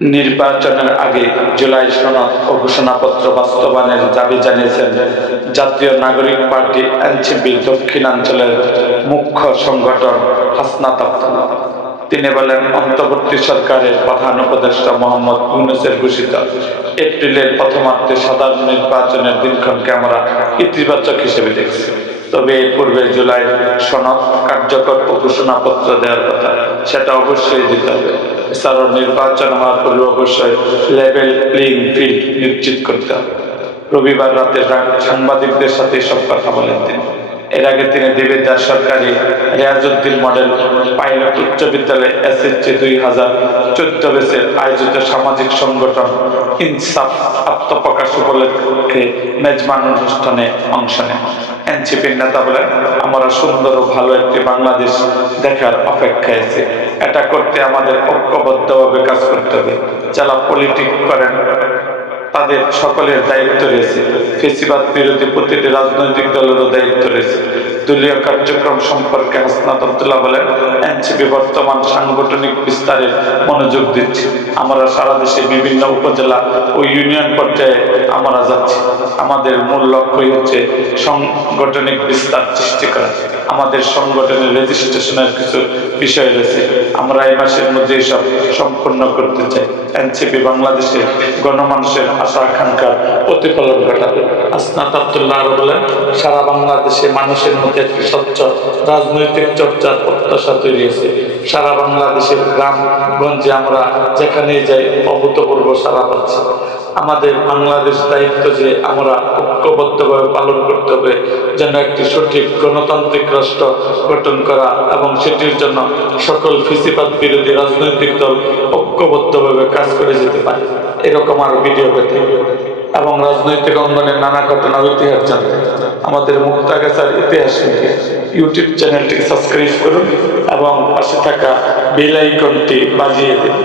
নির্বাচনের আগে জুলাই সনদ ও ঘোষণাপত্র বাস্তবায়নের দাবি জানিয়েছেন জাতীয় নাগরিক পার্টি এনসিপি দক্ষিণাঞ্চলের মুখ্য সংগঠন হাসনাত তিনি বলেন, অন্তর্বর্তী সরকারের প্রধান উপদেষ্টা মোহাম্মদ ইউনুসের ঘোষিত এপ্রিলের প্রথমার্ধে সাধারণ নির্বাচনের দিনক্ষণকে আমরা ইতিবাচক হিসেবে দেখছি। তবে এর পূর্বে জুলাই সনদ কার্যকর ও ঘোষণাপত্র দেওয়ার কথা সেটা অবশ্যই দিতে হবে। এছাড়াও নির্বাচন হওয়ার পূর্বে অবশ্যই লেভেল প্লেইং ফিল্ড নিশ্চিত করতে হবে। রবিবার রাতে সাংবাদিকদের সাথে সব কথা বলেন তিনি। এর আগে তিনি দেবেদার সরকারি রেয়াজউদ্দিন মডেল পাইলট উচ্চ বিদ্যালয় এসএসসি দুই হাজার চোদ্দ বেসের আয়োজিত সামাজিক সংগঠন ইনসাফ আত্মপ্রকাশ উপলক্ষে মেজবান অনুষ্ঠানে অংশ নেন এনসিপির নেতা বলেন আমরা সুন্দর ও ভালো একটি বাংলাদেশ দেখার অপেক্ষায় আছে। এটা করতে আমাদের ঐক্যবদ্ধভাবে কাজ করতে হবে। যারা পলিটিক করেন তাদের সকলের দায়িত্ব রয়েছে। ফেসিবাদ বিরোধী প্রতিটি রাজনৈতিক দলেরও দায়িত্ব রয়েছে। দলীয় কার্যক্রম সম্পর্কে হাসনাত আব্দুল্লাহ বলেন, এনসিপি বর্তমান সাংগঠনিক বিস্তারে মনোযোগ দিচ্ছে। আমরা সারা দেশে বিভিন্ন উপজেলা ও ইউনিয়ন পর্যায়ে আমরা যাচ্ছি। আমাদের মূল লক্ষ্যই হচ্ছে সাংগঠনিক বিস্তার সৃষ্টি করা। আমাদের সংগঠনের রেজিস্ট্রেশনের কিছু বিষয় রয়েছে। আমরা এই মাসের মধ্যে এসব সম্পূর্ণ করতে চাই। এনসিপি বাংলাদেশের গণমানুষের প্রতিফলন সারা মানুষের মধ্যে রাজনৈতিক তৈরি হয়েছে। সারা বাংলাদেশের গ্রামগঞ্জে আমরা যাই, অভূতপূর্ব সারা পাচ্ছি। আমাদের বাংলাদেশ দায়িত্ব যে আমরা ঐক্যবদ্ধভাবে পালন করতে হবে, যেন একটি সঠিক গণতান্ত্রিক রাষ্ট্র গঠন করা এবং সেটির জন্য সকল ফিসিবাদ বিরোধী রাজনৈতিক দল ঐক্যবদ্ধভাবে কাজ করে যেতে পারে। এরকম আর ভিডিও পেতে এবং রাজনৈতিক অঙ্গনের নানা ঘটনা ও ইতিহাস জানতে আমাদের মুক্তাগাছার ইতিহাস নিয়ে ইউটিউব চ্যানেলটি সাবস্ক্রাইব করুন এবং পাশে থাকা বেল আইকনটি বাজিয়ে দিন।